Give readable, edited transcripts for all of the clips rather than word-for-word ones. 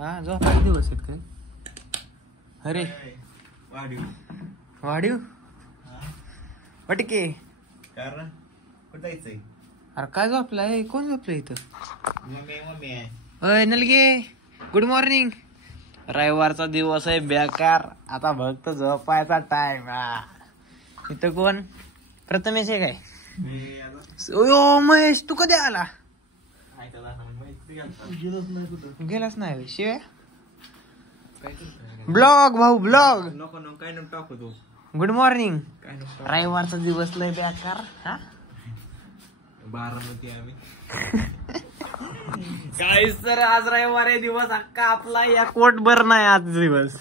हा झोपायचे दिवस आहेत काय? अरे वाढीव पटके कारण कुठं जायचंय? अरे काय झोपलाय? कोण झोपलं इथं? मम्मी आहे. अय नलगे, गुड मॉर्निंग. रविवारचा दिवस आहे बेकार. आता फक्त झोपायचा टाइम. इथं कोण? प्रथमेश आहे काय? ओ महेश, तू कधी आला? गेलाच नाही शिवाय. ब्लॉग भाऊ ब्लॉग. नको नको काय नको टाकू तू. Good morning. काय नको. रविवारचा दिवस लय बेकार. हा बारामती आम्ही. काय सर आज रविवार आहे दिवस अख्खा आपला या कोट भर नाही आज दिवस.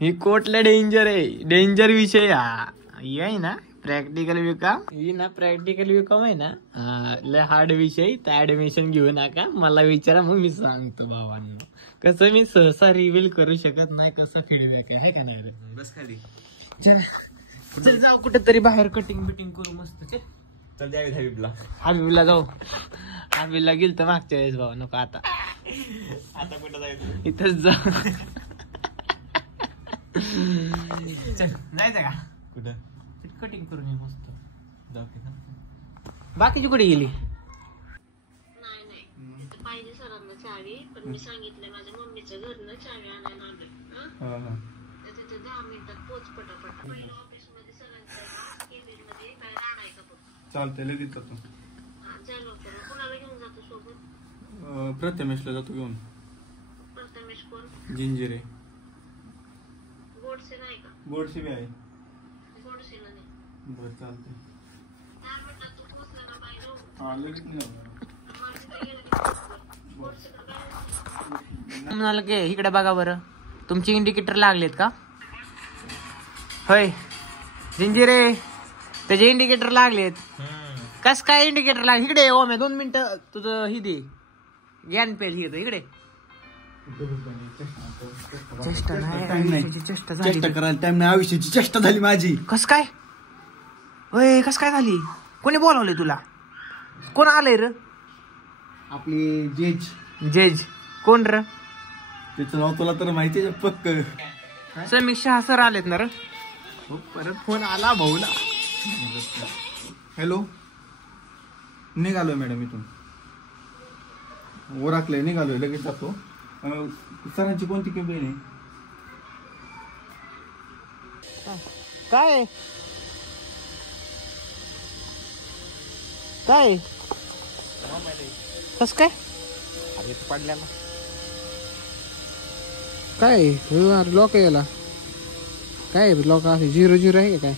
ही कोटला डेंजर आहे. डेंजर विषय हा आहे ना. प्रॅक्टिकल विकम ही ना. प्रॅक्टिकल विकम आहे ना लय हार्ड विषय. तर ऍडमिशन घेऊ नका. मला विचारा मग मी सांगतो भावांनो. कसं मी सहसा रिव्हील करू शकत नाही कसं फीडबॅक आहे का नाही. बस खाली. चल जाऊ कुठेतरी बाहेर कटिंग बिटिंग करू मस्त. चल द्यावी हबीबला. हबीबला जाऊ. हबीबला गेल तर मागच्या वेळेस भाऊ. नको आता. आता कुठं जायचं? इथंच जा. चल जायचं का? कुठं? कटिंग करून ये मस्त. जाऊ की. बाकीची कुठे गेली? नाही पाहिजे सरांना चावी. पण मी सांगितलंय माझ्या मम्मीचं घरनं चावी आणायला आलं. तिथे 10 मिनिटात पोच पटापट. पहिलं ऑफिस मध्ये सरांच्या केबिन मध्ये काय आणायचं फक्त. चालतंय लगेच जातो. जा लवकर. कुणाला घेऊन जातो सोबत? प्रथमेशला जातो घेऊन. प्रथमेश कोण? जिंजिरे. गोडसे नाही का? गोडसे बी आहे. गोडसेला नाही. बरं चालतंय. 10 मिनिटात तू पोचला ना पाहिजे. हा लगेच नाही. म्हणाल की इकडे बघा बरं. तुमचे इंडिकेटर लागलेत का? होय जिंजिरे त्याचे इंडिकेटर लागलेत. कस काय इंडिकेटर लागले? इकडे ओ मी 2 मिनिटं तुझं ही दे. ज्ञान पेल ही इकडे. चेष्टा करायला टाइम नाही. आयुष्याची चेष्टा झाली माझी. कस काय? होय कस काय झाली? कोणी बोलावलंय तुला? कोण आलंय र? आपली जेज. जेज कोण र? त्याचं नाव तुला तर माहिती आहे पक्क. समीक्षा सर आलेत ना र. परत फोन आला भाऊला. हॅलो. निघालोय मॅडम इथून. ओराकलंय निघालोय लगेच जातो. सरांची कोणती कंपनी आहे? काय काय कस काय? पडल्याला काय लॉक याला काय लॉक आहे? 0-0 आहे काय?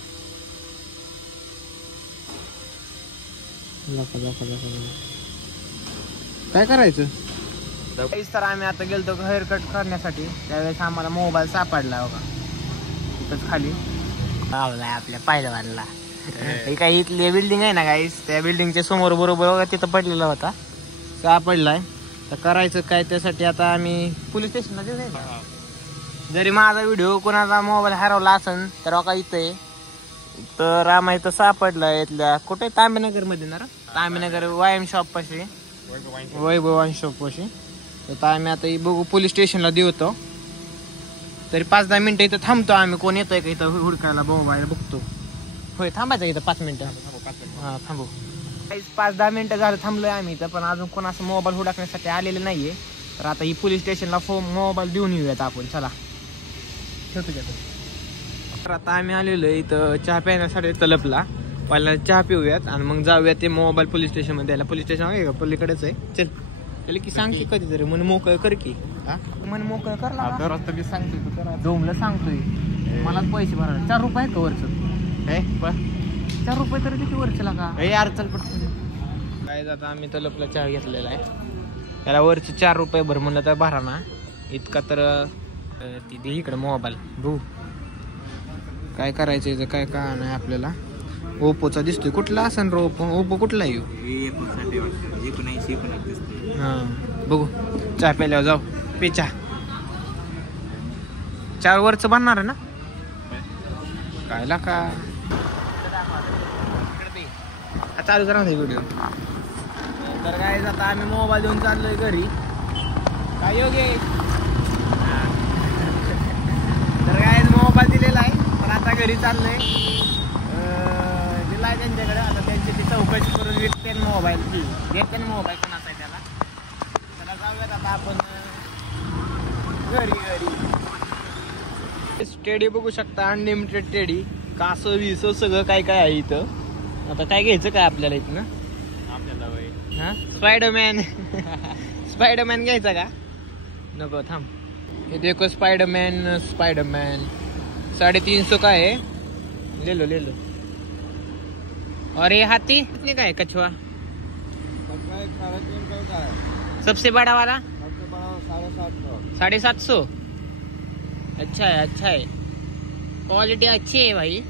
काय करायचं? तर आम्ही आता गेलतो हेअर कट करण्यासाठी. त्यावेळेस आम्हाला मोबाईल सापडला बघा इथंच खाली. लावलाय आपल्या पहिलवानला. काही इथली बिल्डिंग आहे ना गाईस. त्या बिल्डिंगच्या समोर बरोबर तिथं पडलेला होता. सापडलाय. तर करायचं काय त्यासाठी आता आम्ही पोलीस स्टेशनला जाऊ का? जरी माझा व्हिडिओ कोणाचा मोबाईल हरवला असेल तर बघा इथं. तर आम्हा इथं सापडला. इथल्या कुठे तांबेनगर मध्ये ना. तांबेनगर वाईन शॉप पाशी. वैभव वाईन शॉप पाशी. तर आम्ही आता बघू पोलीस स्टेशनला देतो. तरी 5-10 मिनिटं इथं थांबतो आम्ही. कोण येतोय का इथं हुडकायला मोबाईल बघतो. होय थांबायचं इथं 5 मिनिटं. हा थांबू. 5-10 मिनिटं झालं थांबलोय आम्ही इथं. पण अजून कोण असं मोबाईल हुडकण्यासाठी आलेले नाहीये. तर आता ही पोलीस स्टेशनला मोबाईल देऊन येऊयात आपण. चला ठेवतो. तर आता आम्ही आलेलो इथं चहा प्यायण्यासाठी तलपला. पहिल्यांदा चहा पिऊयात आणि मग जाऊयात ते मोबाईल पोलीस स्टेशन मध्ये द्यायला. पोलीस स्टेशन आहे का पलीकडेच आहे. चल त्याला की सांग की कधीतरी मन मोकळं कर की. मन मोकळं कर. मी सांगतोय डोमला सांगतोय. मला पैसे भरा. 4 रुपये आहेत का वरचं? 4 रुपये तर किती वरचं लागा? यार चल पटकन. काय आता आम्ही तलपला चहा घेतलेला आहे. त्याला वरचे 4 रुपये भर म्हणलं तर भरा ना. इतका तर तिथे इकडे मोबाईल बघू काय करायचं याचं काय का नाही आपल्याला. ओप्पोचा दिसतोय. कुठला असेल रो ओप्पो कुठला येऊ? हा बघू. चहा प्यायल्यावर जाऊ. पे चहा. 4 वरचं बनणार आहे ना कायला का? चालू करा व्हिडिओ. तर काय आता आम्ही मोबाईल देऊन चाललोय घरी. काय योग्य तर काय मोबाईल दिलेला आहे पण आता घरी चाललंय दिला आहे त्यांच्याकडे. आता त्यांची ती चौकशी करून विकते मोबाईल ती घेते मोबाईल कोणाचा आहे त्याला. त्याला जाऊयात आता आपण घरी. टेडी बघू शकता अनलिमिटेड टेडी कासं विसं सगळं काय काय आहे इथं. आता काय घ्यायचं काय आपल्याला इथं आपल्याला हा स्पायडरमॅन स्पायडरमॅन घ्यायचा का नको थांब. हे देखो स्पायडरमॅन 350 का है ले लो. और ये हाथी कितने का है कछुआ सबसे बड़ा वाला 750. अच्छा है क्वालिटी अच्छी है भाई.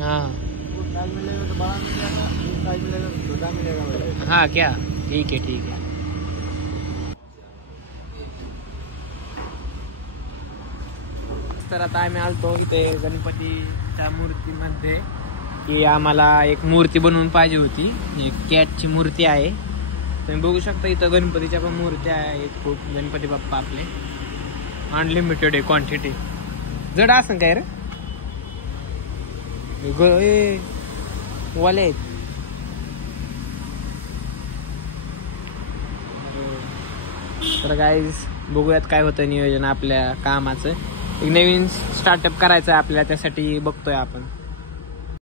हाँ हाँ क्या ठीक है. तर आता आम्ही आलतो इथे गणपतीच्या मूर्तीमध्ये की आम्हाला एक मूर्ती बनवून पाहिजे होती. एक कॅटची मूर्ती आहे. तुम्ही बघू शकता इथं गणपतीच्या पण मूर्त्या आहेत खूप. गणपती बाप्पा आपले अनलिमिटेड आहे क्वांटिटी. जड असं काय रे वाले आहेत. तर गाईज बघूयात काय होतं नियोजन आपल्या कामाचं. एक नवीन स्टार्टअप करायचं आहे आपल्याला त्यासाठी बघतोय आपण.